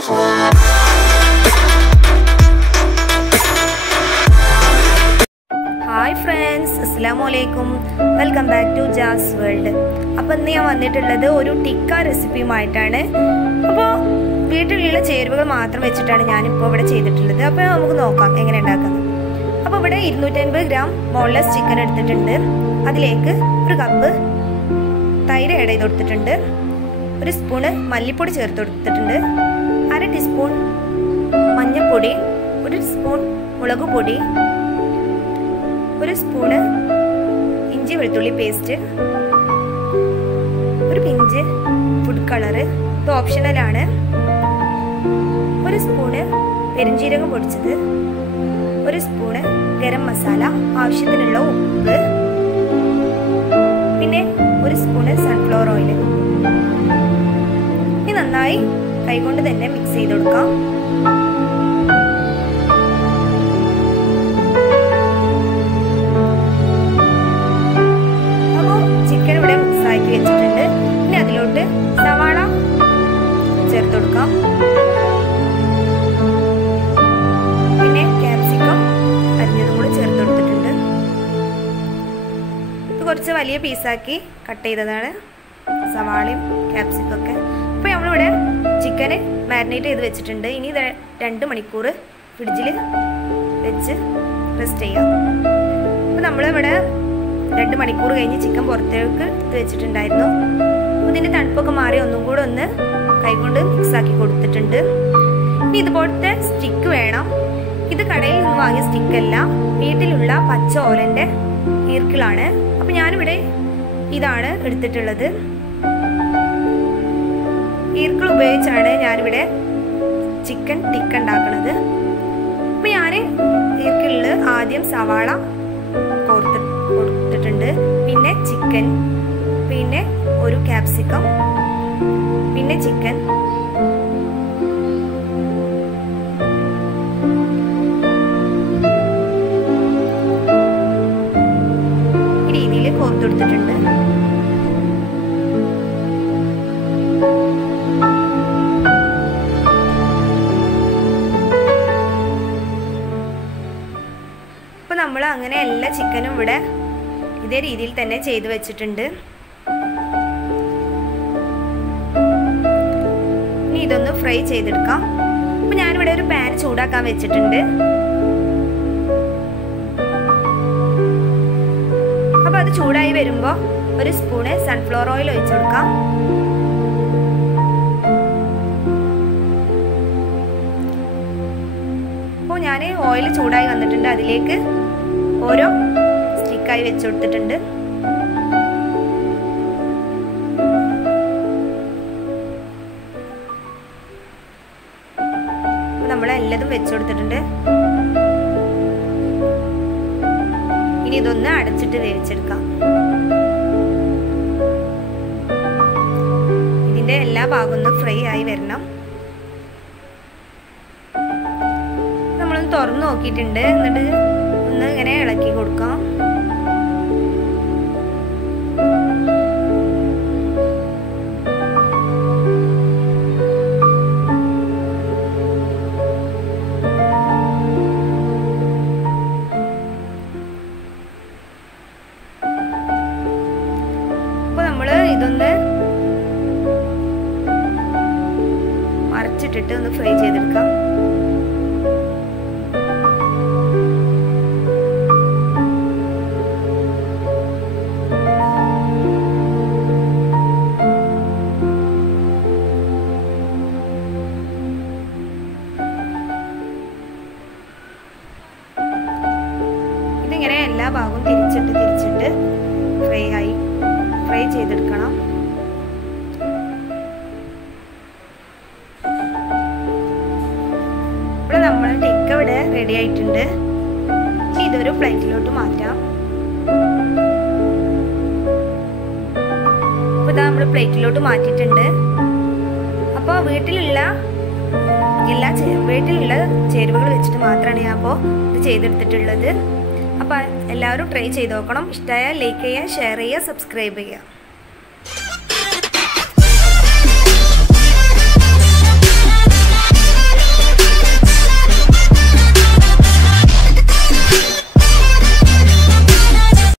Hi friends, Assalamualaikum. Welcome back to Jazz World. അപ്പോൾ ഇന്ന് ഞാൻ വന്നിട്ടുള്ളത് ഒരു ടിക്ക റെസിപ്പിയുമായിട്ടാണ്. അപ്പോൾ വീട്ടിലുള്ള ചേരുവകൾ മാത്രം വെച്ചിട്ടാണ് ഞാൻ ഇപ്പോൾ ഇവിടെ ചെയ്തിട്ടുള്ളത്. അപ്പോൾ നമുക്ക് നോക്കാം എങ്ങനെ ഉണ്ടാക്കുന്നത്. അപ്പോൾ ഇവിടെ 250 ഗ്രാം ബോൺലെസ് ചിക്കൻ എടുത്തിട്ടുണ്ട്. അതിലേക്ക് ഒരു കപ്പ് തൈര് ആഡ് ചെയ്ത് കൊടുത്തിട്ടുണ്ട്. ഒരു സ്പൂൺ മല്ലിപ്പൊടി ചേർത്ത് കൊടുത്തിട്ടുണ്ട്. 1/2 ടീസ്പൂൺ മഞ്ഞൾപ്പൊടി, 1 സ്പൂൺ മുളക് പൊടി, 1 സ്പൂൺ ഇഞ്ചി വെളുത്തുള്ളി പേസ്റ്റ്, ഒരു പിഞ്ച് ഫുഡ് കളർ, ഇത് ഓപ്ഷണലാണ്, 1 സ്പൂണ് പെരുംജീരകം പൊടിച്ചത്, 1 സ്പൂണ് ഗരം മസാല, ആവശ്യത്തിനുള്ള ഉപ്പ്, പിന്നെ 1 സ്പൂണ് സൺഫ്ലവർ ഓയിൽ. ഇനി നന്നായി കൈകൊണ്ട് തന്നെ മിക്സ് ചെയ്ത് കൊടുക്കാം. ചിക്കൻ ഇവിടെ മിക്സ് ആക്കി വെച്ചിട്ടുണ്ട്. ഇനി അതിലോട്ട് സവാള ചേർത്ത് കൊടുക്കാം. പിന്നെ ക്യാപ്സിക്കം അരിഞ്ഞതും കൂടി ചേർത്ത് കൊടുത്തിട്ടുണ്ട്. ഇത് കുറച്ച് വലിയ പീസാക്കി കട്ട് ചെയ്തതാണ് സവാളയും ക്യാപ്സിക്കം ഒക്കെ. അപ്പോൾ നമ്മളിവിടെ ചിക്കന് മാരിനേറ്റ് ചെയ്ത് വെച്ചിട്ടുണ്ട്. ഇനി 2 മണിക്കൂർ ഫ്രിഡ്ജിൽ വെച്ച് റെസ്റ്റ് ചെയ്യാം. അപ്പോൾ നമ്മളിവിടെ 2 മണിക്കൂർ കഴിഞ്ഞ് ചിക്കൻ പുറത്തേക്ക് എടുത്ത് വെച്ചിട്ടുണ്ടായിരുന്നു. ഇതിൻ്റെ തണുപ്പൊക്കെ മാറി ഒന്നും കൂടെ ഒന്ന് കൈകൊണ്ട് മിക്സ് ആക്കി കൊടുത്തിട്ടുണ്ട്. ഇനി ഇതുപോലത്തെ സ്റ്റിക്ക് വേണം. ഇത് കടയിൽ നിന്ന് വാങ്ങിയ സ്റ്റിക്കല്ല, വീട്ടിലുള്ള പച്ച ഓലൻ്റെ ഈർക്കിളാണ്. അപ്പം ഞാനിവിടെ ഇതാണ് എടുത്തിട്ടുള്ളത്. ഈർക്കിൾ ഉപയോഗിച്ചാണ് ഞാനിവിടെ ചിക്കൻ ടിക്ക ഉണ്ടാക്കുന്നത്. അപ്പം ഞാൻ ഈർക്കിളിൽ ആദ്യം സവാള കൊടുത്തിട്ടുണ്ട്, പിന്നെ ചിക്കൻ, പിന്നെ ഒരു ക്യാപ്സിക്കം, പിന്നെ ചിക്കൻ, ഈ രീതിയിൽ കോർത്തെടുത്തിട്ടുണ്ട്. അപ്പോൾ നമ്മൾ അങ്ങനെ എല്ലാ ചിക്കനും ഇവിടെ ഇതേ രീതിയിൽ തന്നെ ചെയ്തു വെച്ചിട്ടുണ്ട്. ഇനി ഇതൊന്ന് ഫ്രൈ ചെയ്തെടുക്കാം. അപ്പോൾ ഞാനിവിടെ ഒരു പാൻ ചൂടാക്കാൻ വെച്ചിട്ടുണ്ട്. അപ്പോൾ അത് ചൂടായി വരുമ്പോൾ 1 സ്പൂണ് സൺഫ്ലവർ ഓയിൽ ഒഴിച്ചു കൊടുക്കാം. അപ്പോൾ ഞാൻ ഓയിൽ ചൂടായി വന്നിട്ടുണ്ട്. അതിലേക്ക് ഓരോ സ്റ്റിക്കായി വെച്ച് കൊടുത്തിട്ടുണ്ട്. നമ്മളെല്ലതും വെച്ച് കൊടുത്തിട്ടുണ്ട്. ഇനി ഇതൊന്ന് അടച്ചിട്ട് വേവിച്ചെടുക്കാം. ഇതിന്റെ എല്ലാ ഭാഗവും ഒന്ന് ഫ്രൈ ആയി വരണം. നമ്മളൊന്ന് തുറന്നു നോക്കിയിട്ടുണ്ട്. എന്നിട്ട് ഒന്ന് ഇങ്ങനെ ഇളക്കി കൊടുക്കാം. അപ്പോൾ നമ്മൾ ഇതൊന്ന് മറിച്ചിട്ടിട്ട് ഒന്ന് ഫ്രൈ ചെയ്തെടുക്കാം. ഇതിങ്ങനെ എല്ലാ ഭാഗവും തിരിച്ചിട്ട് ഫ്രൈ ചെയ്തെടുക്കണം. ഇപ്പോൾ നമ്മൾ ടിക്ക ഇവിടെ റെഡി ആയിട്ടുണ്ട്. ഇതൊരു പ്ലേറ്റിലോട്ട് മാറ്റാം. അപ്പോൾ ഇതാ നമ്മൾ പ്ലേറ്റിലോട്ട് മാറ്റിയിട്ടുണ്ട്. അപ്പോൾ വീട്ടിലുള്ള ചേരുവകൾ വെച്ചിട്ട് മാത്രമാണ് ഞാൻ അപ്പോൾ ഇത് ചെയ്തെടുത്തിട്ടുള്ളത്. അപ്പോൾ എല്ലാവരും ട്രൈ ചെയ്ത് നോക്കണം. ഇഷ്ടമായാൽ ലൈക്ക് ചെയ്യുക, ഷെയർ ചെയ്യുക, സബ്സ്ക്രൈബ് ചെയ്യുക.